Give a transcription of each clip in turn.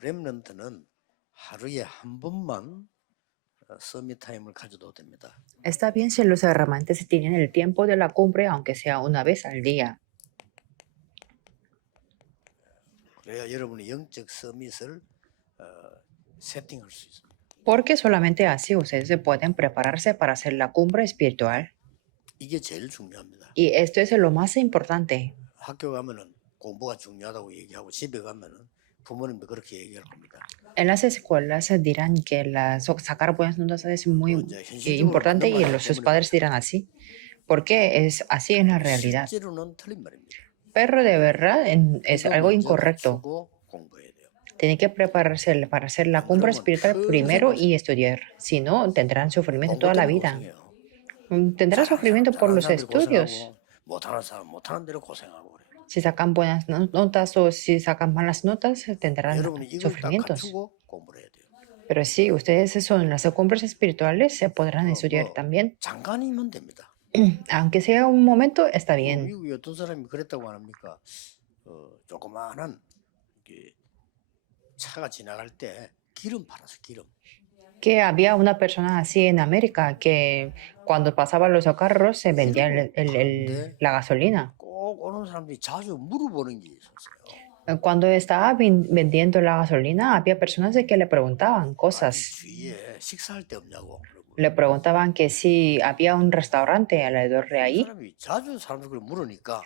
렘넌트는 하루에 한 번만 서밋 타임을 가져도 됩니다. Está bien si los remanentes tienen el tiempo de la cumbre, aunque sea una vez al día. 그래야 여러분의 영적 서밋을 세팅할 수 있습니다. Porque solamente así ustedes pueden prepararse para hacer la cumbre espiritual. 이게 제일 중요합니다. Y esto es lo más importante. 학교 가면은 공부가 중요하다고 얘기하고 집에 가면은 부모님도 그렇게 얘기할 겁니다. En las escuelas dirán que sacar buenas notas es muy importante y sus padres dirán así, porque es así en la realidad. 실제로는 틀린 말입니다. Pero de verdad es algo incorrecto. 공부해야 돼요. Tienen que prepararse para hacer la cumbre espiritual primero y estudiar. Si no, tendrán sufrimiento toda la vida. Tendrán sufrimiento por los estudios. 못하는 사람 못하는 대로 고생하고 그래요. Si sacan buenas notas o si sacan malas notas, tendrán 여러분이 이걸 다 sufrimientos. 갖추고 공부를 해야 돼요. Pero si ustedes son las cumbres espirituales, se podrán estudiar también. 잠깐이면 됩니다. Aunque sea un momento, está bien. 미국에 어떤 사람이 그랬다고 합니까? 조그마한 차가 지나갈 때 기름 팔아서 기름. Que había una persona así en América que cuando pasaban los carros se vendía la gasolina. 꼭 오는 사람들이 자주 물어보는 게 있었어요. Cuando estaba vendiendo la gasolina, había personas que le preguntaban cosas. 주위에 식사할 데 없냐고. Le preguntaban que si había un restaurante alrededor de ahí. 사람이 자주 사람들 그걸 물으니까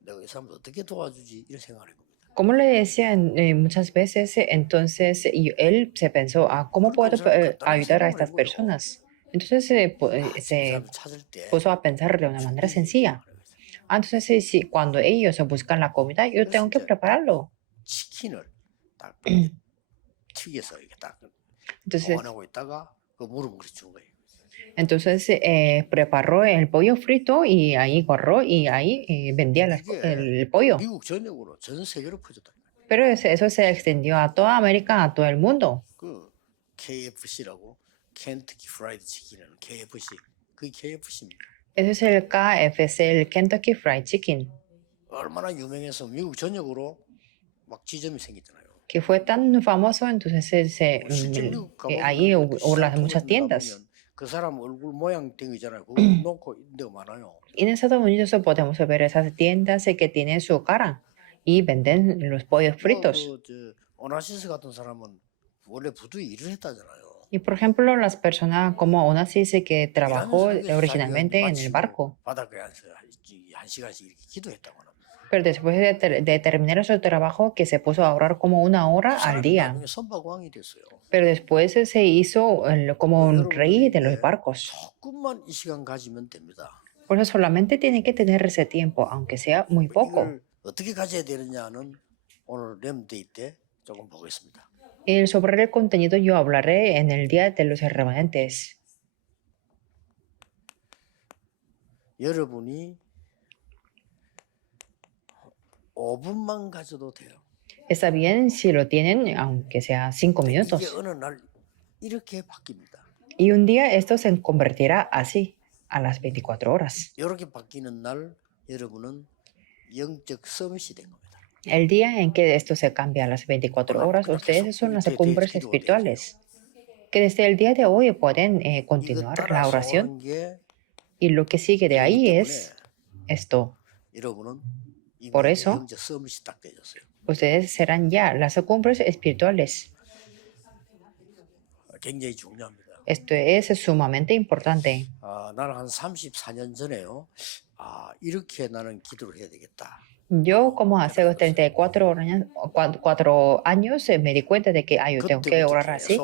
내가 이 사람을 어떻게 도와주지 이런 생각을 해봅니다. Como le decían muchas veces, entonces él se pensó, ¿cómo puedo ayudar a estas personas? Entonces se puso a pensar de una manera sencilla. Entonces, cuando ellos buscan la comida, yo tengo que prepararlo. 치킨을 딱 튀겨서 이렇게 딱 Entonces, 보관하고 있다가 그 물은 그렇게 준 거예요. Entonces preparó el pollo frito y ahí corrió y ahí vendía el pollo. 미국 전역으로 전 세계로 퍼졌다. Pero eso se extendió a toda América, a todo el mundo. 그 KFC라고 켄터키 프라이드 치킨이라는 KFC 그게 KFC입니다. Eso es el KFC, el Kentucky Fried Chicken. 얼마나 유명해서 미국 전역으로 막 지점이 생겼잖아요. Que fue tan famoso, entonces ahí hubo muchas tiendas. 그 사람 얼굴 모양 땡이잖아요. 그거 놓고 있는 데가 많아요. Y en Estados Unidos podemos ver esas tiendas que tienen su cara y venden los pollos fritos. 오나시스 같은 사람은 원래 부두에 일을 했다잖아요. Y por ejemplo, las personas como Onassis que trabajó originalmente en el barco. 바닷가에 앉아서 한 시간씩 이렇게 기도했다고 합니다. Pero después de terminar su trabajo, que se puso a orar como 1 hora al día. 선박왕이 됐어요. Pero después se hizo como un rey de los barcos. 조금만 이 시간 가지면 됩니다. Por eso solamente tiene que tener ese tiempo, aunque sea muy poco. 이걸 어떻게 가져야 되느냐는 오늘 렘데이 때 조금 보겠습니다. Sobre el contenido yo hablaré en el día de los remanentes. 여러분이 5분만 가져도 돼요. Está bien si lo tienen, aunque sea 5 minutos. 이게 어느 날 이렇게 바뀝니다. Y un día esto se convertirá así, a las 24 horas. 이렇게 바뀌는 날 여러분은 영적 서밋이 된 겁니다. El día en que esto se cambia a las 24 horas, ustedes son las cumbres espirituales, que desde el día de hoy pueden continuar la oración. Y lo que sigue de ahí es esto. Por eso, ustedes serán ya las cumbres espirituales. Esto es sumamente importante. 나는 한 34년 전에요. 이렇게 나는 기도를 해야 되겠다. Yo, como hace 34 años, me di cuenta de que yo tengo que orar así.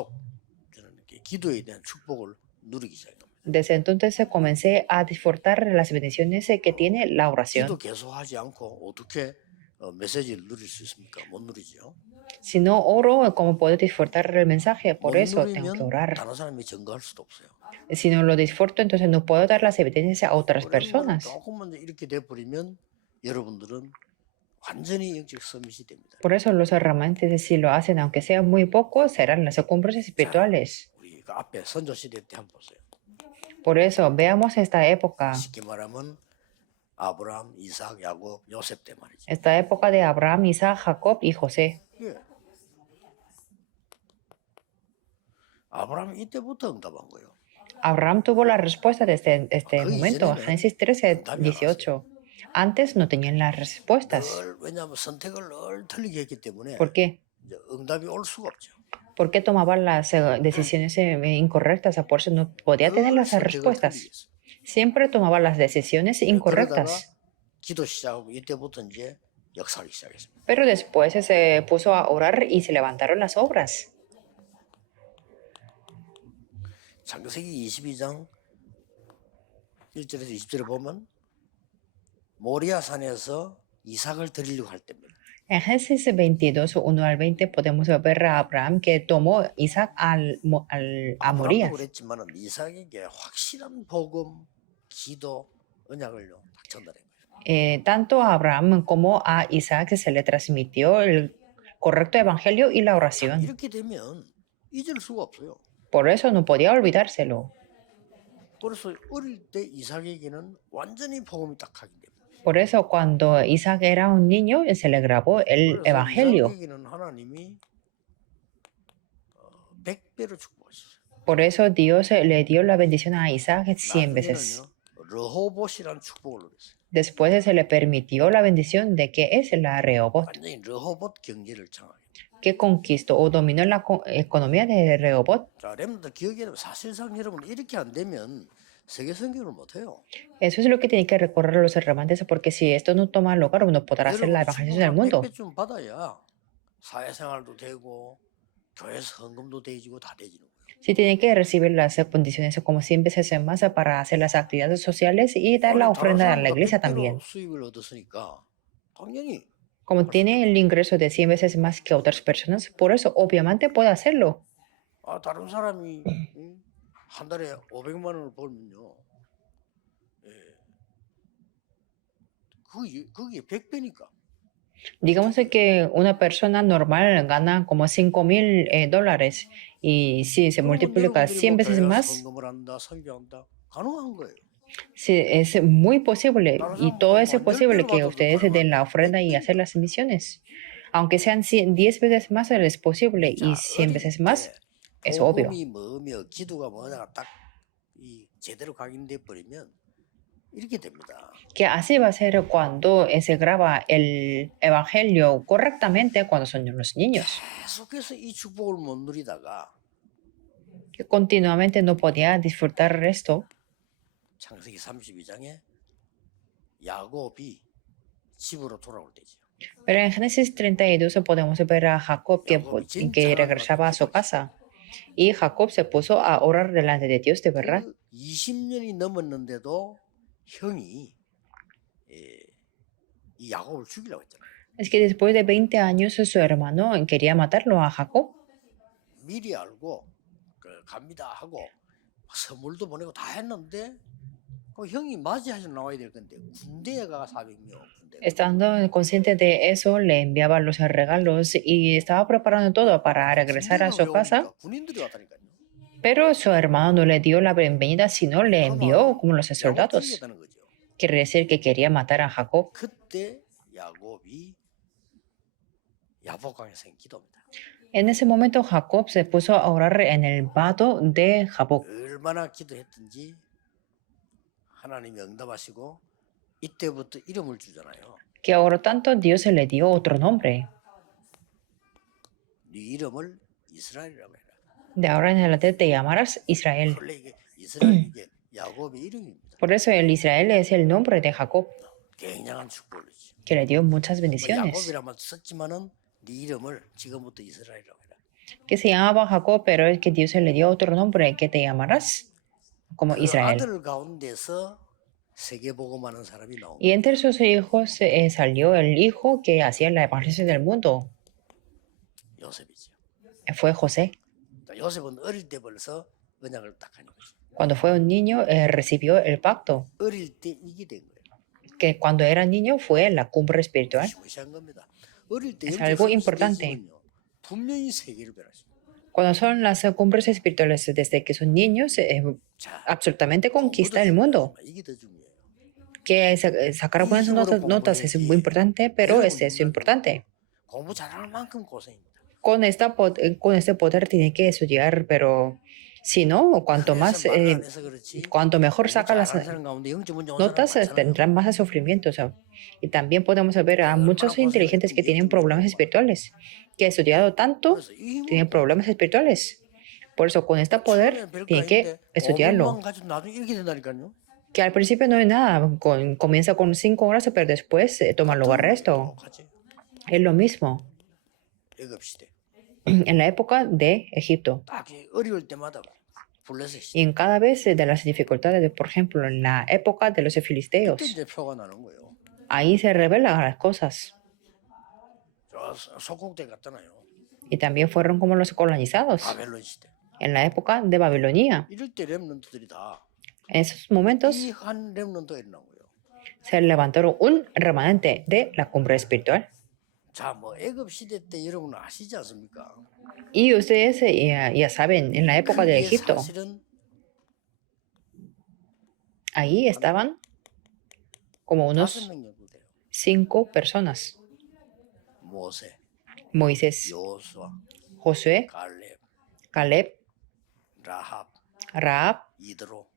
기도에 대한 축복을 누리기 시작합니다. Desde entonces comencé a disfrutar las bendiciones que tiene la oración. 기도 계속 하지 않고 어떻게 메시지를 누릴 수 있습니까? 못 누리죠. Si no oro, ¿cómo puedo disfrutar el mensaje? Por eso tengo que orar. 다른 사람이 증거할 수도 없어요. Si no lo disfruto, entonces no puedo dar las evidencias a otras personas. 조금만 이렇게 돼 버리면 여러분들은 완전히 영적 서밋이 됩니다. Por eso los remanentes, si lo hacen, aunque sea muy poco, serán las cumbres espirituales. 우리 그 앞에 선조 시대 때 한번 보세요. Por eso veamos esta época. 쉽게 말하면 아브라함, 이삭, 야곱, 요셉 때 말이죠. Esta época de Abraham, Isaac, Jacob y José. 예. 아브라함이 이때부터 응답한 거예요. Abraham tuvo la respuesta desde este 그 momento. 이전에는 Génesis 13, 응답이 안 18. Antes no tenían las respuestas. 늘 왜냐하면 선택을 늘 틀리게 했기 때문에 ¿Por qué? 이제 응답이 올 수가 없죠. ¿Por qué tomaban las decisiones incorrectas? Por eso no podía tener 늘 las 선택을 respuestas. 틀리게 했어요. Siempre tomaba las decisiones 그러다가 incorrectas. 기도 시작하고 이때부터 이제 역사하기 시작했습니다. Pero después se puso a orar y se levantaron las obras. 창세기 22장 1절에서 20절에 보면 모리아 산에서 이삭을 드리려고 할 때입니다. En Génesis 22, 1 al 20 podemos ver a Abraham que tomó Isaac a 아브라함도 Morías. 그랬지만 이삭에게 확실한 복음, 기도, 언약을요 딱 전달한 거예요. Tanto a Abraham como a Isaac se le transmitió el correcto evangelio y la oración. 이렇게 되면 잊을 수가 없어요. Por eso no podía olvidárselo. 그래서 어릴 때 이삭에게는 완전히 복음이 딱 하기 때문에. Por eso cuando Isaac era un niño se le grabó el 그래서 evangelio. 이삭에게는 하나님이 100배로 축복하셨어요. Por eso Dios le dio la bendición a Isaac 100 veces. 나중에는요 르호봇이라는 축복을 누렸어요. Después se le permitió la bendición de que es la Rehoboth, 완전히 르호봇 경제를 장악했어요. que conquistó o dominó la economía de Rehoboth. 자, 렘들 기억에는 사실상 여러분 이렇게 안 되면 세계 선교를 못 해요. Eso es lo que tienen que recorrer los remanentes, porque si esto no toma lugar, no podrá hacer la evangelización del mundo. 100배 받아야 사회생활도 되고 교회에서 헌금도 되지고 다 되지는 거예요. Si tienen que recibir las condiciones como 100 veces más para hacer las actividades sociales y dar la ofrenda a la iglesia también. 수익을 얻었으니까 당연히 Como tiene el ingreso de 100 veces más que otras personas, por eso obviamente puede hacerlo. 다른 사람이 한 달에 500만 원을 벌면요. 예. 그게 100배니까. Digamos que una persona normal gana como $5,000 y si se multiplica 100 veces más, 헌금을 한다, 설교한다. 가능한 거예요. sí, es muy posible y todo es posible que ustedes den la ofrenda y hacer las misiones. Aunque sean 10 veces más, es posible y 100 veces más, es obvio. 복음이 뭐며 기도가 뭐냐가 딱 이 제대로 각인돼 버리면 이렇게 됩니다. Que así va a ser cuando se graba el evangelio correctamente cuando son los niños. 계속해서 이 축복을 못 누리다가 Que continuamente no podía disfrutar esto. 창세기 32장에 야곱이 집으로 돌아올 때죠. Pero en Génesis 32 podemos ver a Jacob que regresaba a su casa. Y Jacob se puso a orar delante de Dios de verdad. 20년이 넘었는데도 형이 이 야곱을 죽이려고 했잖아요. Es que después de 20 años su hermano quería matarlo a Jacob. 미리 알고 갑니다 하고 선물도 보내고 다 했는데 그 형이 맞이하셔 나와야 될 건데 군대에 가 400명 군대. Estando consciente de eso, le enviaba los regalos y estaba preparando todo para regresar a su casa. 군인들이 왔다니까요. Pero su hermano no le dio la bienvenida, sino le envió como los soldados. Quiere decir que quería matar a Jacob. 그때 야곱이 야복강에서 기도합니다. En ese momento Jacob se puso a orar en el vado de Jaboc. 얼마나 기도했든지 하나님이 응답하시고 이때부터 이름을 주잖아요. Que ahora tanto Dios se le dio otro nombre. 네 이름을 이스라엘이라고 해라. De ahora en adelante te llamarás Israel. 원래 이게 이스라엘 이게 야곱의 이름입니다. Por eso el Israel es el nombre de Jacob, 굉장한 축복을 주죠. que le dio muchas bendiciones. 야곱이라만 썼지만은 네 이름을 지금부터 이스라엘이라고 해라. Que se llamaba Jacob, pero es que Dios se le dio otro nombre, que te llamarás como 그 Israel. 아들 가운데서 세계 복음하는 사람이 나옵니다. Y entre sus hijos salió el hijo que hacía la evangelización del mundo. 요셉이죠. Fue José. 요셉은 어릴 때 벌써 언약을 딱 하는 거죠. Cuando fue un niño, recibió el pacto. 어릴 때 이게 된 거예요. Que cuando era niño fue la cumbre espiritual. 무시한 겁니다. 어릴 때 Es algo importante. 분명히 세계를 변하십니다. Cuando son las cumbres espirituales, desde que son niños, 자, absolutamente conquista el mundo. 이게 더 중요해요. Que sacar buenas notas es muy importante, pero es eso importante. 공부 잘하는 만큼 고생입니다. Con este poder tiene que estudiar, pero si no, 그래서 말을 안 해서 그렇지. cuanto mejor 공부 saca las 잘하는 사람 가운데 0.1 좋은 사람 notas, 많잖아요. tendrán más sufrimiento. O sea, y también podemos ver a muchos inteligentes que tienen problemas espirituales, que ha estudiado tanto, 그래서 이 힘은 tienen problemas espirituales. Por eso, con este poder, 처음에 별거 tiene que 아닌데 estudiarlo. 5분만 가지고 나중에 이렇게 된다니까요. Que al principio no hay nada, comienza con 5 horas, pero después toma lugar esto. 똑같이 Es lo mismo 애굽 시대. en la época de Egipto. 딱 어려울 때마다 블레셋 Y 시대. en cada vez de las dificultades, por ejemplo, en la época de los 그때 filisteos, 이제 표가 나는 거예요. ahí se revelan las cosas. 저 속국대 갔잖아요. Y también fueron como los colonizados 바벨론 시대. en la época de Babilonia. 이럴 때 렘넌트들이 다 En esos momentos 이 한 렘넌트가 일어난 거예요. se levantaron un remanente de la cumbre espiritual. 자, 뭐 애굽 시대 때 여러분 아시지 않습니까? Y ustedes ya saben, en la época de 그게 Egipto, 사실은 ahí estaban como 5명 unos 정도 돼요. 5 personas. 모세, Moisés, 요수아, Josué, 갈렙, Caleb, 라합, Rahab, 이드로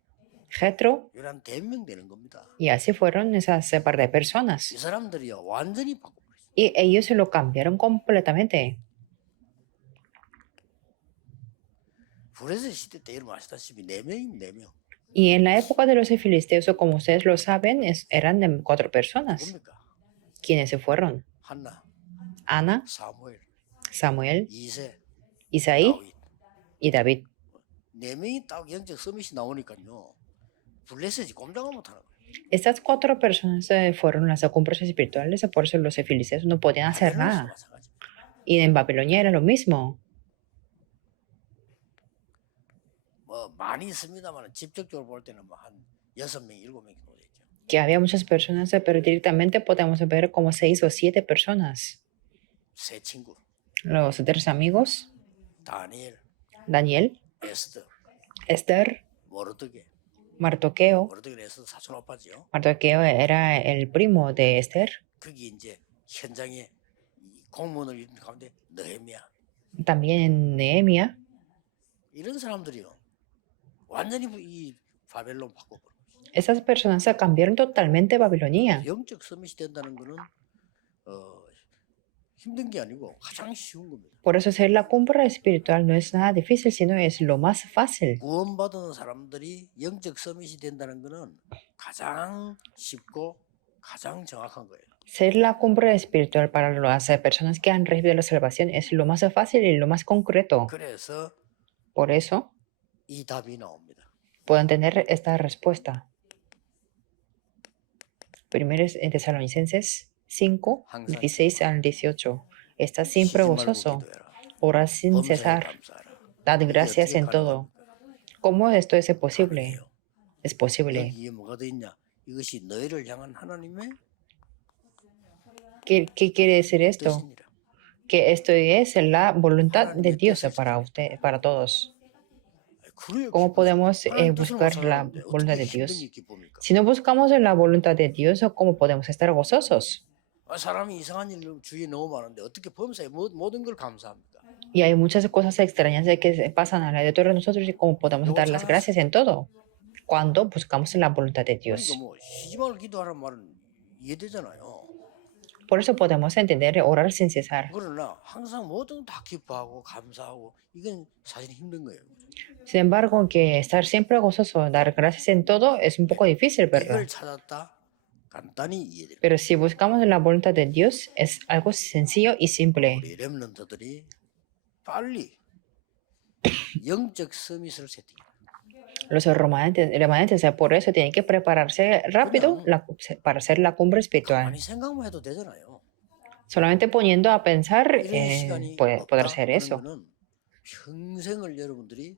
Jetro, 이런 대명 되는 겁니다. y así fueron esas par de personas. 이 사람들이요 완전히 바꿔버렸어요. Y ellos se lo cambiaron completamente. 브레스 시대 때 여러분 아시다시피 4명. Y en la época de los filisteos, o como ustedes lo saben, eran de 4 personas. 누굽니까? Quienes se fueron: 한나, Ana, 사무엘, Samuel, 이세, Isaí 다윗. y David. 4명이 딱 영적 서밋이 나오니까요. 블레셋이 꼼짝을 못하는 거예요. Estas 4 personas fueron las cumbres espirituales, por eso los filisteos no podían hacer 바벨론에서 nada. 마찬가지. Y en Babilonia era lo mismo. 뭐 많이 있습니다만 직접적으로 볼 때는 뭐한 6명, 7명 정도 되죠. Que había muchas personas, pero directamente podemos ver como 6 o 7 personas. 세 친구, Los 3 amigos: 다니엘, Daniel, 에스더, Esther, 모르드게. Mardoqueo. 모르드게 에스더 사촌 오빠죠. Mardoqueo era el primo de Esther. 거기 이제 현장에 이 공문을 읽는 가운데 느헤미야 También Nehemia. 이런 사람들이요 완전히 이 바벨론 바꿔버려. Esas personas se cambiaron totalmente a Babilonia. 영적 서밋이 된다는 거는 힘든 게 아니고 가장 쉬운 겁니다. Por eso ser la cumbre espiritual no es nada difícil, sino es lo más fácil. 구원받은 사람들이 영적 서밋이 된다는 거는 가장 쉽고 가장 정확한 거예요. Ser la cumbre espiritual para las personas que han recibido la salvación es lo más fácil y lo más concreto. 그래서 Por eso 이 답이 나옵니다. pueden tener esta respuesta. Primero es en Tesalonicenses 5, 16 al 18. Estás siempre 쉬지 말고 gozoso, 기도해라. ora sin 범사에 cesar, 감사하라. dad 이게 gracias 어떻게 en todo. 가능합니까? ¿Cómo esto es posible? 가능해요. Es posible. 여기에 뭐가 돼 있냐? 이것이 너희를 향한 하나님의 ¿Qué quiere decir esto? 뜻이니라. Que esto es la voluntad de 하나님의 Dios 뜻을 para usted, para todos. 그래요, ¿Cómo 기쁨이. podemos 하나님 뜻을 못 buscar la 살았는데 voluntad 어떻게 de Dios? 힘든지 기쁩니까? Si no buscamos la voluntad de Dios, ¿cómo podemos estar gozosos? 사람이 이상한 일 주위에 너무 많은데 어떻게 범사에 모든 걸 감사합니까? Y hay muchas cosas extrañas que se pasan alrededor de nosotros y cómo podemos dar las gracias en todo cuando buscamos la voluntad de Dios. 그러니까 뭐 쉬지 말고 기도하라는 말은 이해되잖아요. Por eso podemos entender orar sin cesar. 그러나 항상 뭐든 다 기뻐하고 감사하고 이건 사실 힘든 거예요. Sin embargo, que estar siempre gozoso, dar gracias en todo es un poco difícil, ¿verdad? 이걸 찾았다 간단히 이해돼요. Pero si buscamos la voluntad de Dios, es algo sencillo y simple. 우리 렘넌트들이 빨리 영적 서밋을 세팅해요. Los remanentes, por eso tienen que prepararse rápido para hacer la cumbre espiritual. 가만히 생각만 해도 되잖아요. Solamente poniendo a pensar, 이런 시간이 puede poder 없다 ser 하는 eso. 거는 평생을 여러분들이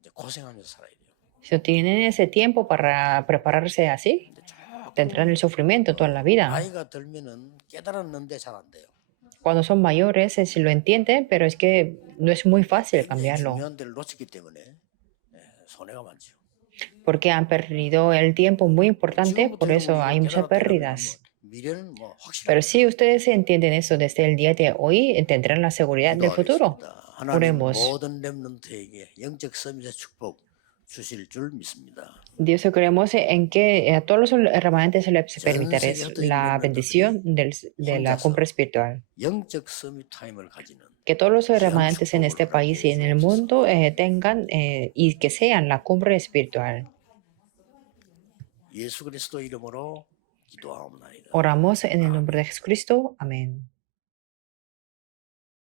이제 고생하면서 살아야 돼요. Si no tienen ese tiempo para prepararse así, 근데 조금 tendrán el sufrimiento toda la vida. 나이가 들면은 깨달았는데 잘 안 돼요. Cuando son mayores, sí lo entienden, pero es que no es muy fácil 굉장히 cambiarlo. 중요한 데를 놓쳤기 때문에 손해가 많죠. porque han perdido el tiempo muy importante, por 지금부터 eso hay 우리가 muchas 깨달았다 그러면 pérdidas. 미래는 뭐 Pero 확실합니다. si ustedes entienden eso desde el día de hoy, tendrán la seguridad del futuro. 기도하겠습니다. 하나님 Oremos. 모든 렘넌트에게 영적 서밋의 축복 주실 줄 믿습니다. Dios, creemos en que a todos los remanentes les 전 permitirá 세계 흩어진 la bendición de la 혼자서 cumbre espiritual. 영적 서밋 타임을 가지는 Que todos los 귀한 remanentes en este 축복을 país y en el 허락해 mundo 주옵소서. tengan y que sean la cumbre espiritual. 예수 그리스도 이름으로 기도하옵나이다. Oramos en el 아멘. nombre de Jesucristo. Amén.